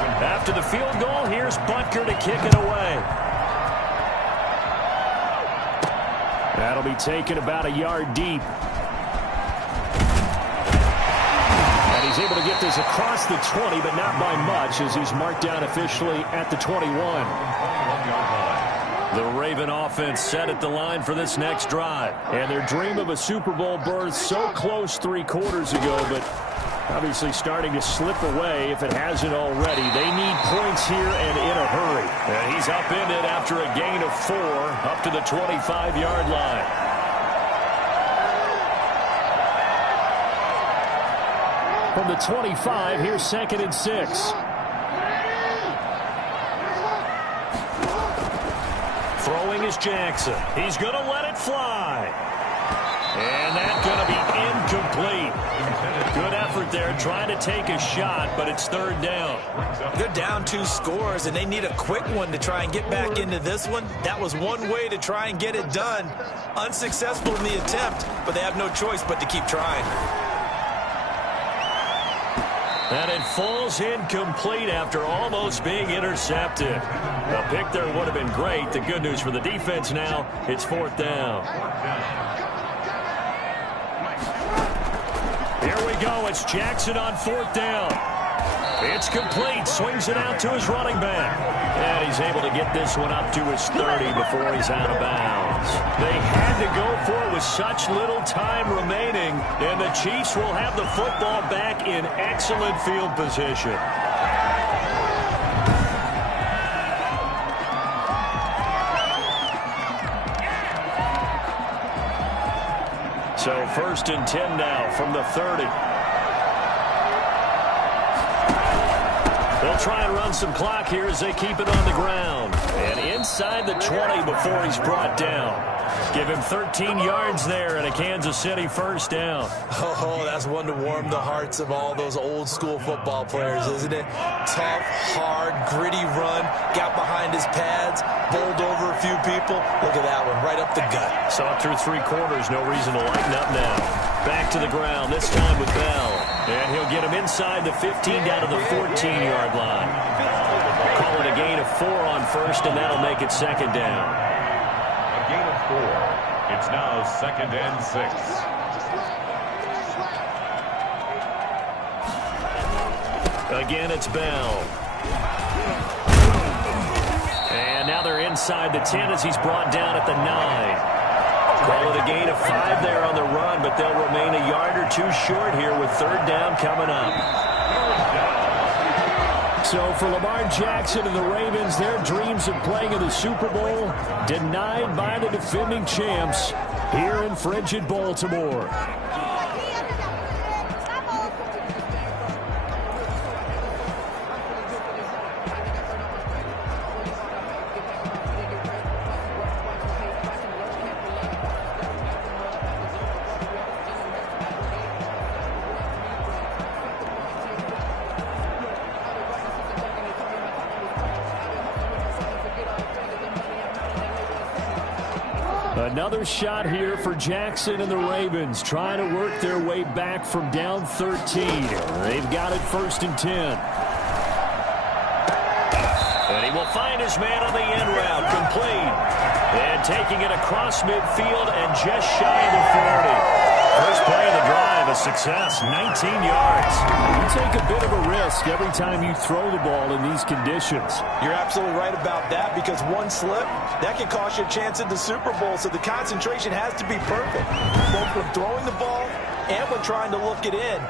After the field goal, here's Butker to kick it away. That'll be taken about a yard deep. And he's able to get this across the 20, but not by much, as he's marked down officially at the 21. The Raven offense set at the line for this next drive. And their dream of a Super Bowl berth so close 3 quarters ago, but obviously starting to slip away if it hasn't already. They need points here and in a hurry. And he's upended after a gain of 4 up to the 25-yard line. From the 25, here's 2nd and 6. Throwing is Jackson. He's going to let it fly. And that's going to be incomplete. Good effort there trying to take a shot, but it's 3rd down. They're down 2 scores, and they need a quick one to try and get back into this one. That was one way to try and get it done. Unsuccessful in the attempt, but they have no choice but to keep trying. And it falls incomplete after almost being intercepted. A pick there would have been great. The good news for the defense now, it's 4th down. Here we go. It's Jackson on 4th down. It's complete. Swings it out to his running back. And he's able to get this one up to his 30 before he's out of bounds. They had to go for it with such little time remaining. And the Chiefs will have the football back in excellent field position. So 1st and 10 now from the 30. They'll try and run some clock here as they keep it on the ground. And inside the 20 before he's brought down. Give him 13 yards there and a Kansas City 1st down. Oh, that's one to warm the hearts of all those old school football players, isn't it? Tough, hard, gritty run. Got behind his pads, bowled over a few people. Look at that one, right up the gut. Saw it through 3 quarters, no reason to lighten up now. Back to the ground, this time with Bell. And he'll get him inside the 15 down to the 14-yard line. Call it a gain of 4 on 1st, and that'll make it 2nd down. A gain of 4. It's now 2nd and 6. Again, it's Bell. And now they're inside the 10 as he's brought down at the 9. Call it a gain of 5 there on the run, but they'll remain a yard or 2 short here with 3rd down coming up. So for Lamar Jackson and the Ravens, their dreams of playing in the Super Bowl denied by the defending champs here in frigid Baltimore. Another shot here for Jackson and the Ravens, trying to work their way back from down 13. They've got it 1st and 10. And he will find his man on the end route, complete. And taking it across midfield and just shy of the 40. First play of the drive, a success, 19 yards. You take a bit of a risk every time you throw the ball in these conditions. You're absolutely right about that, because one slip, that can cost you a chance at the Super Bowl, so the concentration has to be perfect, both when throwing the ball and when trying to look it in.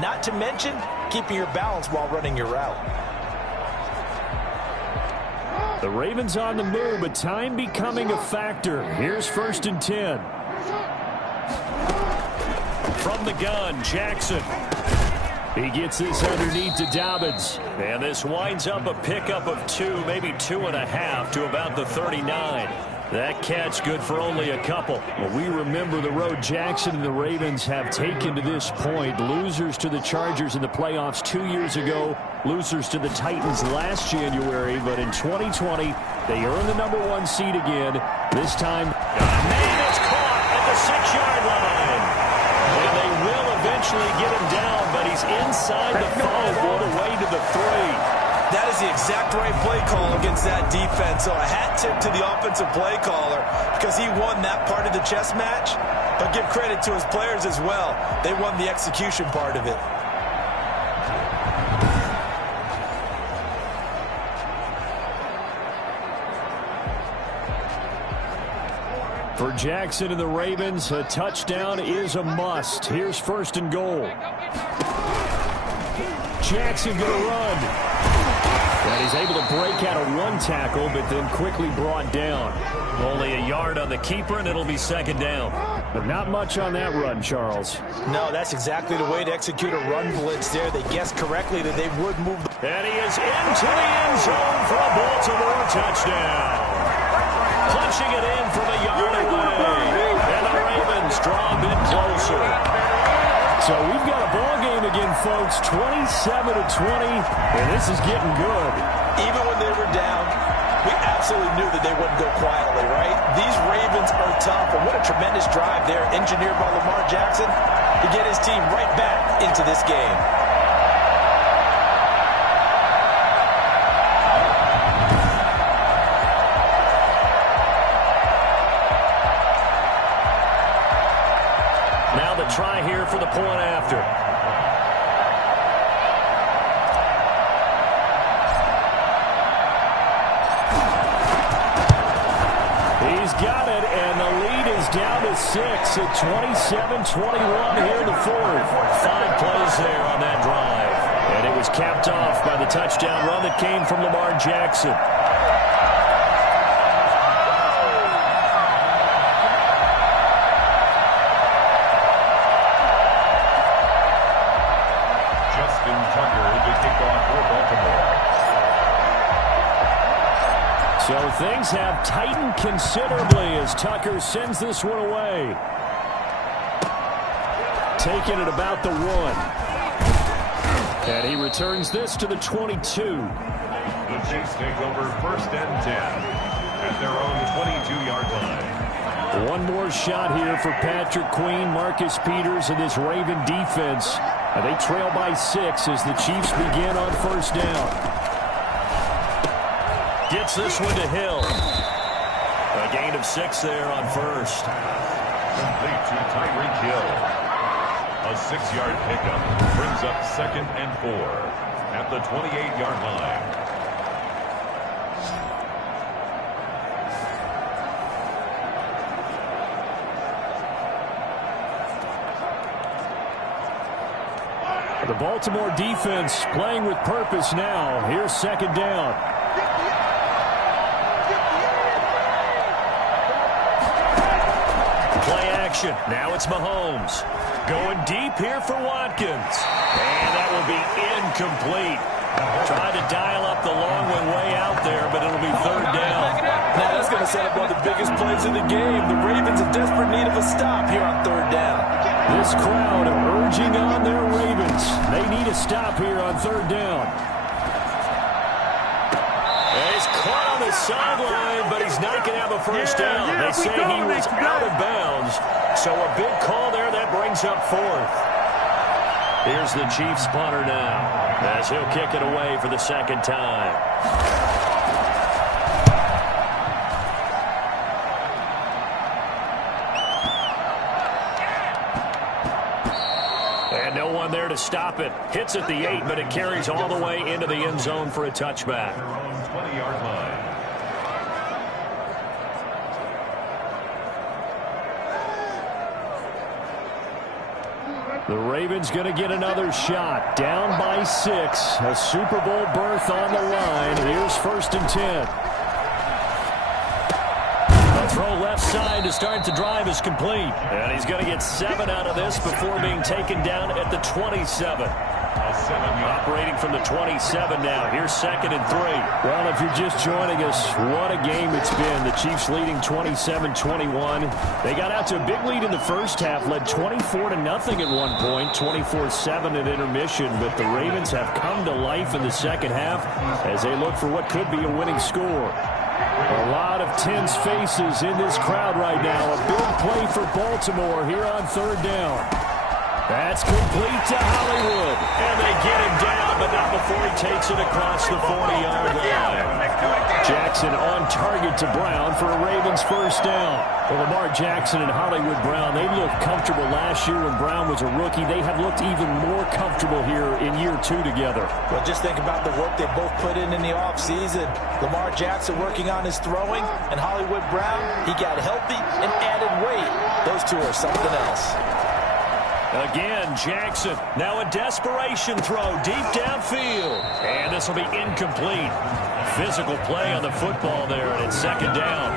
not to mention keeping your balance while running your route. The Ravens on the move, but time becoming a factor. Here's 1st and 10. From the gun, Jackson. He gets this underneath to Dobbins. And this winds up a pickup of 2, maybe 2.5 to about the 39. That catch good for only a couple. Well, we remember the road Jackson and the Ravens have taken to this point. Losers to the Chargers in the playoffs 2 years ago. Losers to the Titans last January. But in 2020, they earned the #1 seed again. This time, man, it's caught at the 6-yard line. And they will eventually get him down, but he's inside the 5 all the way to the 3. That is the exact right play call against that defense. So a hat tip to the offensive play caller because he won that part of the chess match. But give credit to his players as well. They won the execution part of it. For Jackson and the Ravens, a touchdown is a must. Here's 1st and goal. Jackson gonna run. And he's able to break out of 1 tackle, but then quickly brought down. Only a yard on the keeper, and it'll be 2nd down. But not much on that run, Charles. No, that's exactly the way to execute a run blitz there. They guessed correctly that they would move. And he is into the end zone for a Baltimore touchdown. Punching it in from a yard away. And the Ravens draw a bit closer. So we've got a ball game again, folks, 27-20, and this is getting good. Even when they were down, we absolutely knew that they wouldn't go quietly, right? These Ravens are tough, and what a tremendous drive there, engineered by Lamar Jackson, to get his team right back into this game. Now the try here for the point after. He's got it, and the lead is down to 6 at 27-21 here in the 4th. 5 plays there on that drive. And it was capped off by the touchdown run that came from Lamar Jackson. So things have tightened considerably as Tucker sends this one away. Taking it about the 1. And he returns this to the 22. The Chiefs take over 1st and 10 at their own 22-yard line. One more shot here for Patrick Queen, Marcus Peters, and this Raven defense. They trail by 6 as the Chiefs begin on 1st down. Gets this one to Hill. A gain of 6 there on 1st. Complete to Tyreek Hill. A 6-yard pickup brings up 2nd and 4 at the 28-yard line. The Baltimore defense playing with purpose now. Here's 2nd down. Play action. Now it's Mahomes. Going deep here for Watkins. And that will be incomplete. Trying to dial up the long one way out there, but it'll be 3rd down. Now that's going to set up one of the biggest plays of the game. The Ravens in desperate need of a stop here on 3rd down. This crowd urging on their Ravens. They need a stop here on 3rd down. And he's caught on the sideline, but he's not going to have a first down. They say he was out of bounds. So a big call there that brings up 4th. Here's the Chiefs punter now as he'll kick it away for the 2nd time. And no one there to stop it. Hits at the 8, but it carries all the way into the end zone for a touchback. Their own 20-yard line. The Ravens going to get another shot. Down by 6. A Super Bowl berth on the line. Here's 1st and 10. A throw left side to start the drive is complete. And he's going to get 7 out of this before being taken down at the 27. Operating from the 27 now. Here's 2nd and 3. Well, if you're just joining us, what a game it's been. The Chiefs leading 27-21. They got out to a big lead in the first half, led 24-0 at one point, 24-7 at intermission. But the Ravens have come to life in the second half as they look for what could be a winning score. A lot of tense faces in this crowd right now. A big play for Baltimore here on 3rd down. That's complete to Hollywood. And they get him down, but not before he takes it across the 40-yard line. Jackson on target to Brown for a Ravens 1st down. Well, Lamar Jackson and Hollywood Brown, they looked comfortable last year when Brown was a rookie. They have looked even more comfortable here in year 2 together. Well, just think about the work they both put in the offseason. Lamar Jackson working on his throwing, and Hollywood Brown, he got healthy and added weight. Those two are something else. Again, Jackson. Now a desperation throw deep downfield. And this will be incomplete. Physical play on the football there, and it's 2nd down.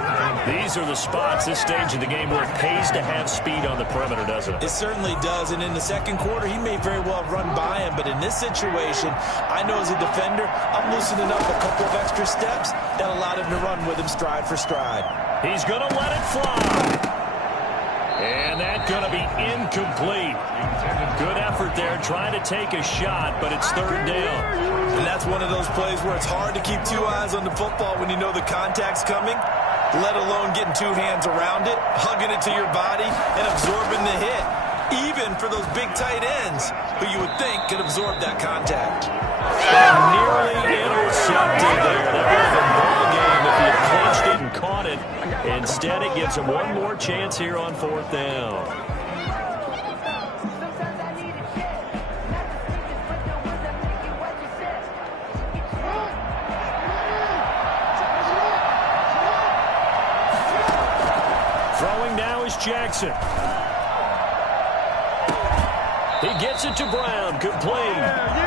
These are the spots, this stage of the game, where it pays to have speed on the perimeter, doesn't it? It certainly does, and in the second quarter, he may very well run by him, but in this situation, I know as a defender, I'm loosening up a couple of extra steps that allowed him to run with him stride for stride. He's going to let it fly. And that's going to be incomplete. Good effort there, trying to take a shot, but it's 3rd down. And that's one of those plays where it's hard to keep 2 eyes on the football when you know the contact's coming, let alone getting 2 hands around it, hugging it to your body, and absorbing the hit, even for those big tight ends who you would think could absorb that contact. Nearly intercepted there. That would have been a ball game if he had clinched it and caught it. Instead, it gives him one more chance here on 4th down. Throwing now is Jackson. He gets it to Brown, complete.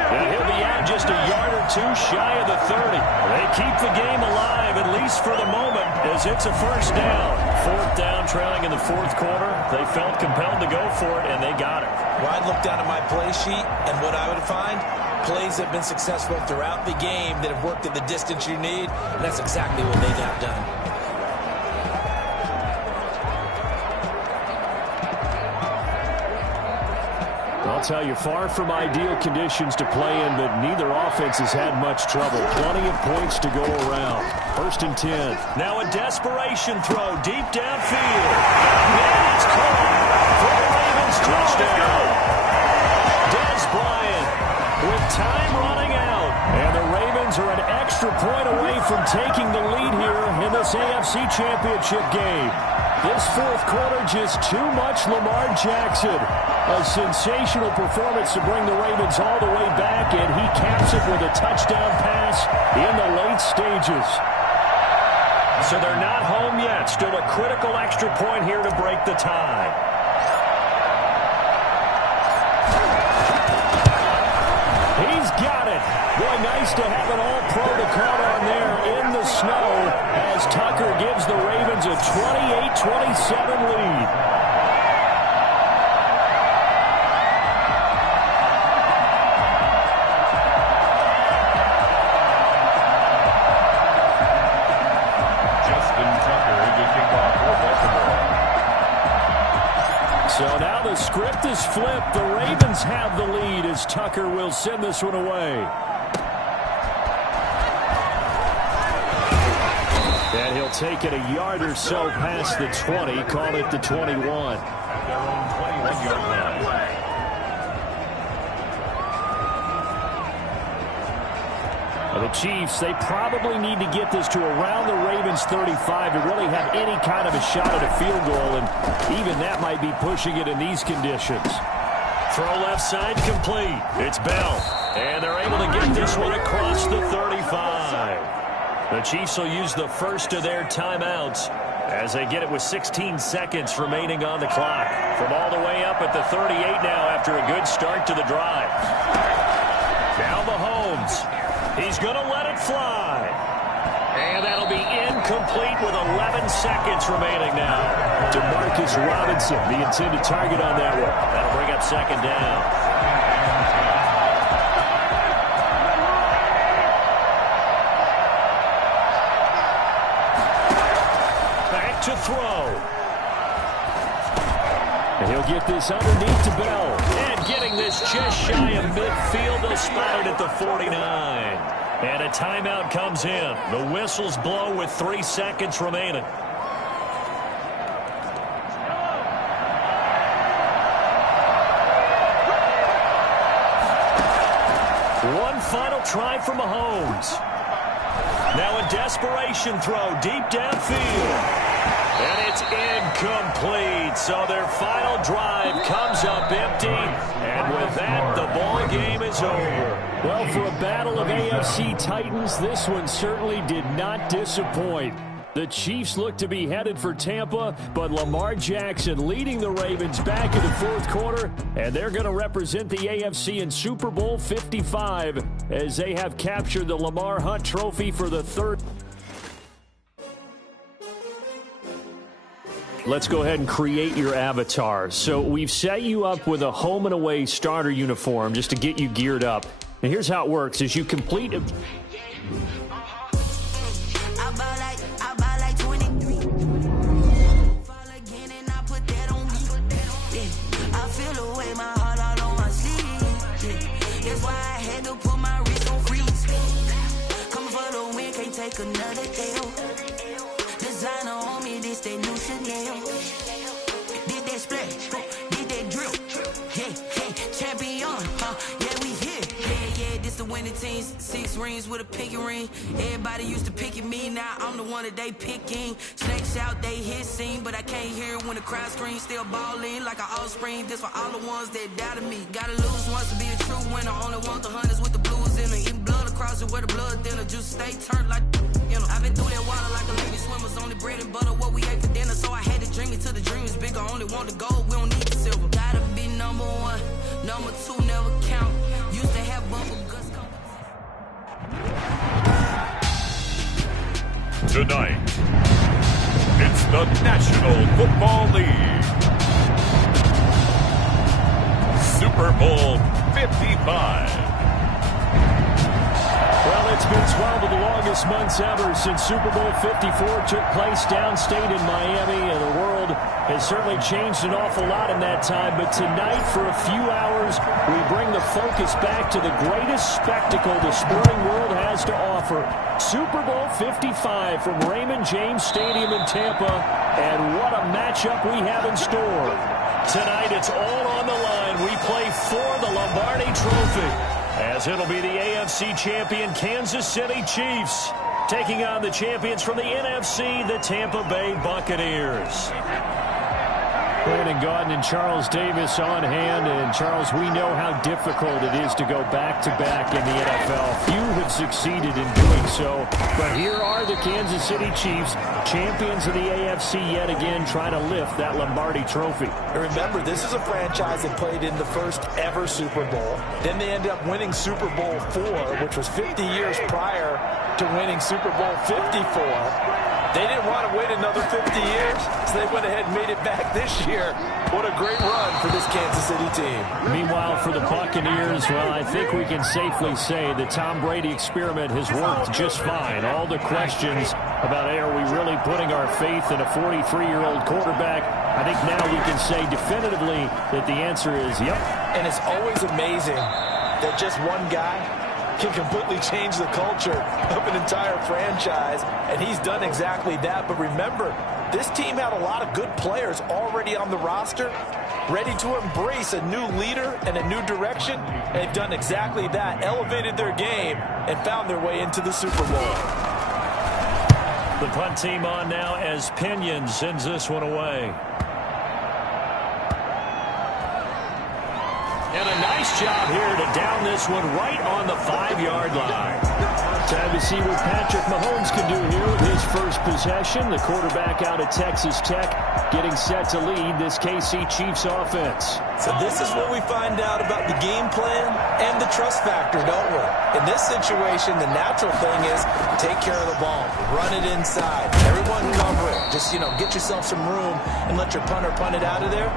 And he'll be out just a yard or 2 shy of the 30. They keep the game alive, at least for the moment, as it's a 1st down. 4th down, trailing in the 4th quarter. They felt compelled to go for it, and they got it. Well, I'd look down at my play sheet, and what I would find, plays have been successful throughout the game that have worked at the distance you need, and that's exactly what they got done. I'll tell you, far from ideal conditions to play in, but neither offense has had much trouble. Plenty of points to go around. 1st and 10. Now a desperation throw deep downfield. And it's caught for the Ravens touchdown. Dez Bryant with time running out. And the Ravens are an extra point away from taking the lead here in this AFC Championship game. This 4th quarter, just too much Lamar Jackson. A sensational performance to bring the Ravens all the way back, and he caps it with a touchdown pass in the late stages. So they're not home yet. Still a critical extra point here to break the tie. He's got it. Boy, nice to have an all-pro to caught on there in the snow as Tucker gives the Ravens a 28-27 lead. So now the script is flipped. The Ravens have the lead as Tucker will send this one away. And he'll take it a yard or so past the 20. Call it the 21. Their own 21-yard line. The Chiefs, they probably need to get this to around the Ravens 35 to really have any kind of a shot at a field goal, and even that might be pushing it in these conditions. Throw left side complete. It's Bell, and they're able to get this one across the 35. The Chiefs will use the first of their timeouts as they get it with 16 seconds remaining on the clock. From all the way up at the 38 now after a good start to the drive. Now Mahomes. He's going to let it fly. And that'll be incomplete with 11 seconds remaining now. Demarcus Robinson, the intended target on that one. That'll bring up second down. Back to throw. And he'll get this underneath to Bell. And getting this just shy of midfield. They'll spot it at the 49. And a timeout comes in. The whistles blow with 3 seconds remaining. One final try for Mahomes. Now a desperation throw deep downfield. And it's incomplete. So their final drive comes up empty. And with that, the ball game is over. Well, for a battle of AFC Titans, this one certainly did not disappoint. The Chiefs look to be headed for Tampa, but Lamar Jackson leading the Ravens back in the fourth quarter, and they're going to represent the AFC in Super Bowl 55 as they have captured the Lamar Hunt Trophy for the third. Let's go ahead and create your avatar. So we've set you up with a home and away starter uniform just to get you geared up. And here's how it works. As you complete a... I buy like 23. Fall again and I put that on me. Yeah. I feel away my heart out on my sleeve. Yeah. That's why I had to put my wrist on freeze. Coming for the win, can't take another L. Designer on me, this that new Chanel. Did that splash, did that drill. Yeah, champion, yeah, we here. Yeah, this the winning team. 6 rings with a pinky ring. Everybody used to pick at me, now I'm the one that they picking. Snakes out, they hit scene, but I can't hear it when the crowd screams. Still balling like an offspring. This for all the ones that doubted me. Gotta lose once to be a true winner. Only want the hunters with the blues in it. Eating blood across it where the blood dinner. Just stay turned like, you know. I've been through that water like a lady swimmers. Only bread and butter, what we ate for dinner. So I had to dream it till the dream is bigger. Only want the gold, we don't need the silver. Gotta be number 1, number 2 never count. Used to have bumper guts. Tonight, it's the National Football League. Super Bowl 55. Well, it's been 12 of the longest months ever since Super Bowl 54 took place downstate in Miami, and the world has certainly changed an awful lot in that time. But tonight, for a few hours, we bring the focus back to the greatest spectacle the sporting world has to offer. Super Bowl 55 from Raymond James Stadium in Tampa, and what a matchup we have in store. Tonight, it's all on the line. We play for the Lombardi Trophy, as it'll be the AFC champion Kansas City Chiefs taking on the champions from the NFC, the Tampa Bay Buccaneers. Brandon Gaudin and Charles Davis on hand. And, Charles, we know how difficult it is to go back-to-back in the NFL. Few have succeeded in doing so. But here are the Kansas City Chiefs, champions of the AFC yet again, trying to lift that Lombardi Trophy. And remember, this is a franchise that played in the first ever Super Bowl. Then they ended up winning Super Bowl IV, which was 50 years prior to winning Super Bowl 54. They didn't want to wait another 50 years, so they went ahead and made it back this year. What a great run for this Kansas City team. Meanwhile, for the Buccaneers, well, I think we can safely say the Tom Brady experiment has worked just fine. All the questions about, hey, are we really putting our faith in a 43-year-old quarterback? I think now we can say definitively that the answer is yep. And it's always amazing that just one guy can completely change the culture of an entire franchise, and he's done exactly that. But remember, this team had a lot of good players already on the roster, ready to embrace a new leader and a new direction. And they've done exactly that, elevated their game, and found their way into the Super Bowl. The punt team on now as Pinion sends this one away. And a nice job here to down this one right on the 5-yard line. Time to see what Patrick Mahomes can do here with his first possession. The quarterback out of Texas Tech getting set to lead this KC Chiefs offense. So this is what we find out about the game plan and the trust factor, don't we? In this situation, the natural thing is take care of the ball, run it inside, everyone cover it. Just, get yourself some room and let your punter punt it out of there.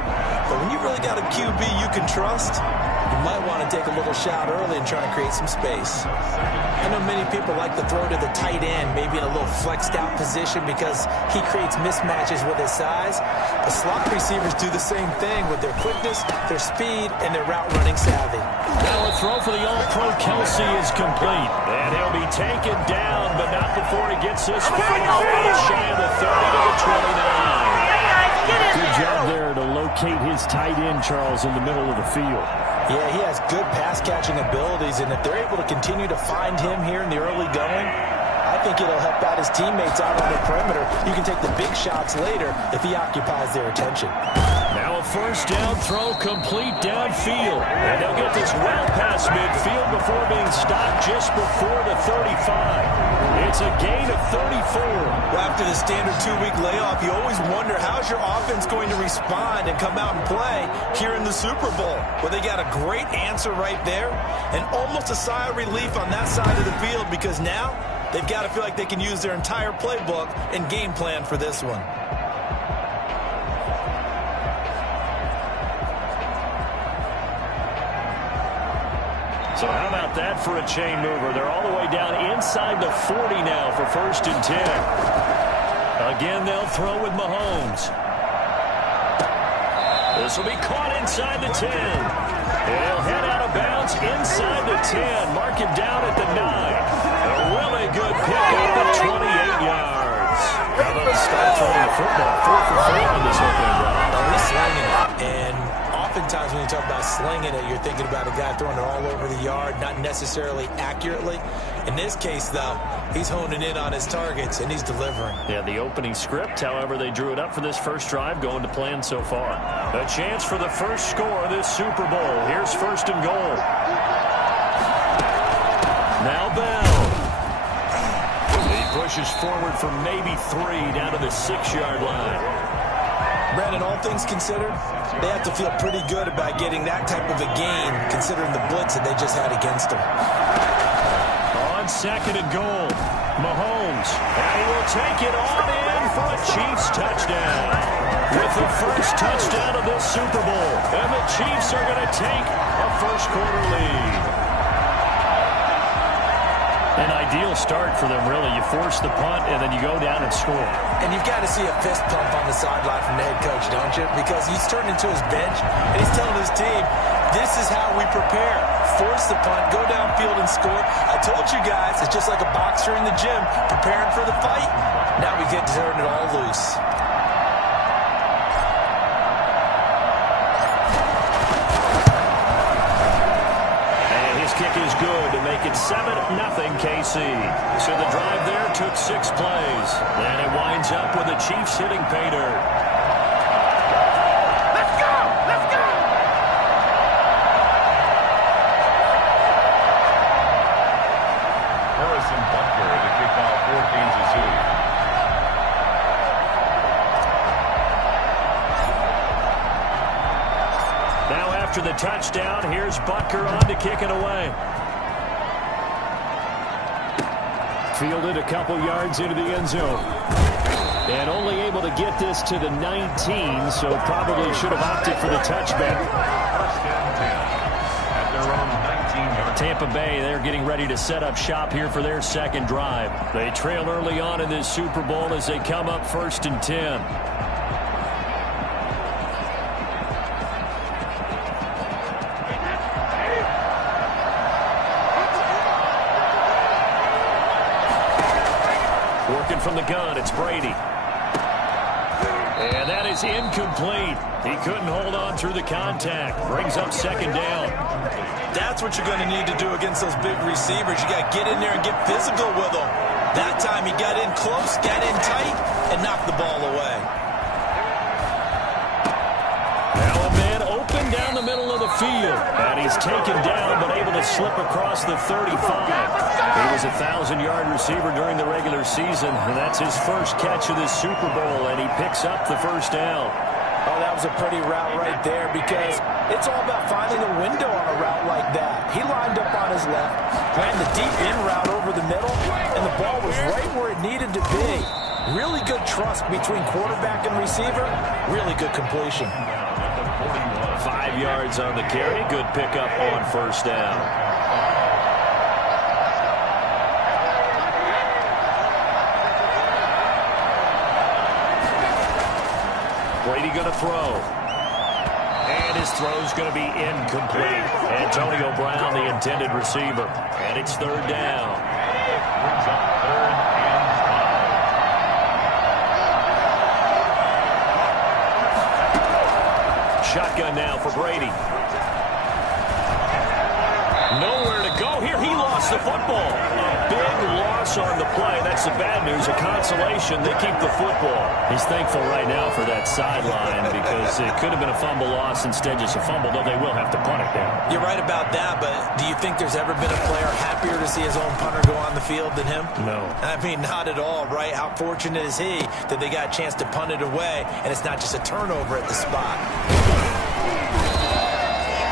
But when you really got a QB you can trust, you might want to take a little shot early and try to create some space. I know many people like to throw to the tight end, maybe in a little flexed out position because he creates mismatches with his size. But slot receivers do the same thing with their quickness, their speed, and their route running savvy. Now a throw for the All-Pro Kelsey is complete. And he'll be taken down, but not before he gets this far. Shy of the 30 to the 29. Good job there to locate his tight end, Charles, in the middle of the field. Yeah, he has good pass-catching abilities, and if they're able to continue to find him here in the early going, I think it'll help out his teammates out on the perimeter. You can take the big shots later if he occupies their attention. Now a first down throw complete downfield. And they'll get this well past midfield before being stopped just before the 35. It's a gain of 34. Well, after the standard 2-week layoff, you always wonder how's your offense going to respond and come out and play here in the Super Bowl. Well, they got a great answer right there and almost a sigh of relief on that side of the field because now they've got to feel like they can use their entire playbook and game plan for this one. So how about that for a chain mover? They're all the way down inside the 40 now for 1st and 10. Again, they'll throw with Mahomes. This will be caught inside the 10. And he'll head out of bounds inside the 10. Mark him down at the 9. A really good pickup of 28 yards. How about the start throwing the football? 4 for 4 on this opening drive. He's slinging it. And oftentimes when you talk about slinging it, you're thinking about a guy throwing it all over the yard, not necessarily accurately. In this case, though, he's honing in on his targets, and he's delivering. Yeah, the opening script, however, they drew it up for this first drive, going to plan so far. A chance for the first score of this Super Bowl. Here's 1st and goal. Now Bell. He pushes forward for maybe 3 down to the 6-yard line. Brandon, all things considered, they have to feel pretty good about getting that type of a gain, considering the blitz that they just had against them. On 2nd and goal, Mahomes, and he will take it on in for a Chiefs touchdown. With the first touchdown of this Super Bowl, and the Chiefs are going to take a first-quarter lead. An ideal start for them, really. You force the punt, and then you go down and score. And you've got to see a fist pump on the sideline from the head coach, don't you? Because he's turning to his bench, and he's telling his team, this is how we prepare. Force the punt, go downfield and score. I told you guys, it's just like a boxer in the gym preparing for the fight. Now we get to turn it all loose. And his kick is good to make it 7-0 KC. So the drive there took 6 plays. And it winds up with the Chiefs hitting pay dirt. After the touchdown, here's Butker on to kick it away. Fielded a couple yards into the end zone. And only able to get this to the 19, so probably should have opted for the touchback. At their own 19-yard. Tampa Bay, they're getting ready to set up shop here for their second drive. They trail early on in this Super Bowl as they come up 1st and 10. From the gun, it's Brady. And that is incomplete. He couldn't hold on through the contact. Brings up 2nd down. That's what you're going to need to do against those big receivers. You got to get in there and get physical with them. That time he got in close, got in tight, and knocked the ball away. Now a man open down the middle of the field. And he's taken down, but able to slip across the 35. He was a 1,000-yard receiver during the regular season, and that's his first catch of this Super Bowl, and he picks up the first down. Oh, that was a pretty route right there because it's all about finding a window on a route like that. He lined up on his left, ran the deep in route over the middle, and the ball was right where it needed to be. Really good trust between quarterback and receiver. Really good completion. 5 yards on the carry. Good pickup on first down. Brady going to throw. And his throw's going to be incomplete. Antonio Brown, the intended receiver. And it's third down. Brings up third and 5. Shotgun now for Brady. Nowhere to go here. He lost the football. A big loss on the play. That's the bad news. A consolation. They keep the football. He's thankful right now for that sideline because it could have been a fumble loss, instead just a fumble, though they will have to punt it down. You're right about that, but do you think there's ever been a player happier to see his own punter go on the field than him? No. I mean, not at all, right? How fortunate is he that they got a chance to punt it away, and it's not just a turnover at the spot.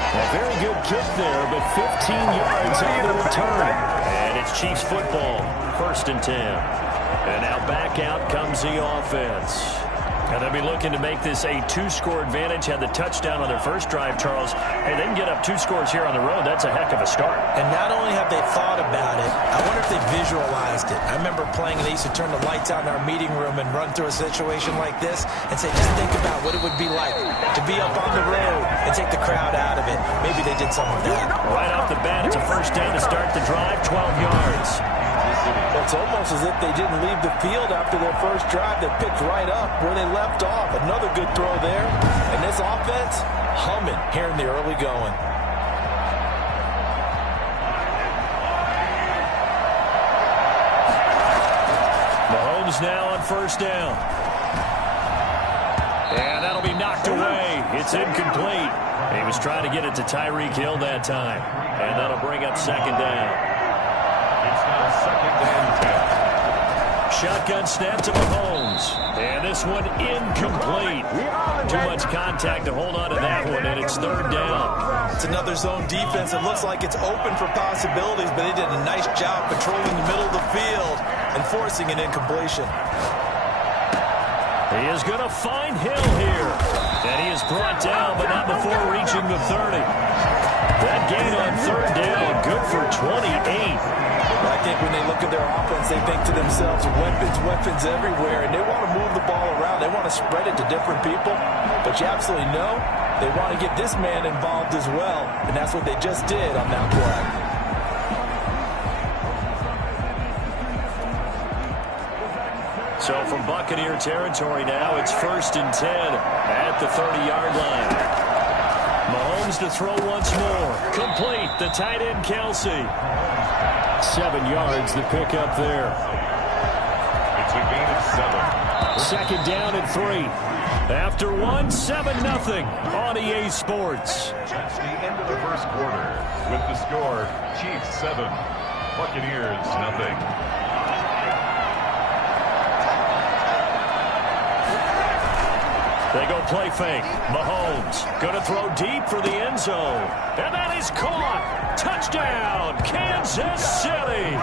A very good kick there, but 15 yards on the return. And it's Chiefs football. First and 10. And now back out comes the offense. And they'll be looking to make this a 2-score advantage. Had the touchdown on their first drive, Charles. Hey, they can get up 2 scores here on the road. That's a heck of a start. And not only have they thought about it, I wonder if they visualized it. I remember playing, and they used to turn the lights out in our meeting room and run through a situation like this and say, just think about what it would be like to be up on the road and take the crowd out of it. Maybe they did something with that. Right off the bat, it's a first down to start the drive, 12 yards. It's almost as if they didn't leave the field after their first drive. They picked right up where they left off. Another good throw there. And this offense, humming here in the early going. Mahomes now on first down. And that'll be knocked away. It's incomplete. He was trying to get it to Tyreek Hill that time. And that'll bring up second down. It's now second and 10. Shotgun snap to Mahomes. And this one incomplete. Too much contact to hold on to that one, and it's third down. It's another zone defense. It looks like it's open for possibilities, but they did a nice job patrolling the middle of the field and forcing an incompletion. He is going to find Hill here. And he is brought down, but not before reaching the 30. That gain on third down, good for 28. I think when they look at their offense, they think to themselves, weapons everywhere, and they want to move the ball around. They want to spread it to different people, but you absolutely know they want to get this man involved as well, and that's what they just did on that play. So from Buccaneer territory now, it's first and 10 at the 30-yard line. Mahomes to throw once more. Complete, the tight end Kelsey. 7 yards, the pick up there. It's a gain of 7. Second down and 3. After 1, 7-0 on EA Sports. That's the end of the first quarter. With the score, Chiefs 7, Buccaneers 0. They go play fake. Mahomes going to throw deep for the end zone. And that is caught. Touchdown, Kansas City.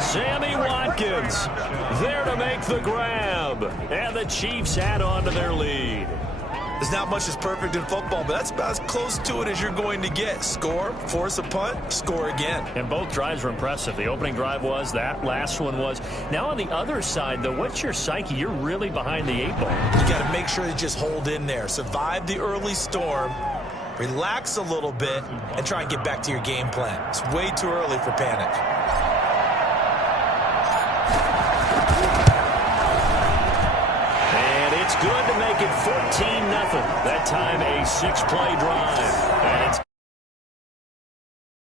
Sammy Watkins there to make the grab. And the Chiefs add on to their lead. There's not much that's perfect in football, but that's about as close to it as you're going to get. Score, force a punt, score again. And both drives were impressive. The opening drive was, that last one was. Now on the other side, though, what's your psyche? You're really behind the 8 ball. You got to make sure you just hold in there. Survive the early storm, relax a little bit, and try and get back to your game plan. It's way too early for panic. Good to make it 14-0. That time a 6-play drive. And it's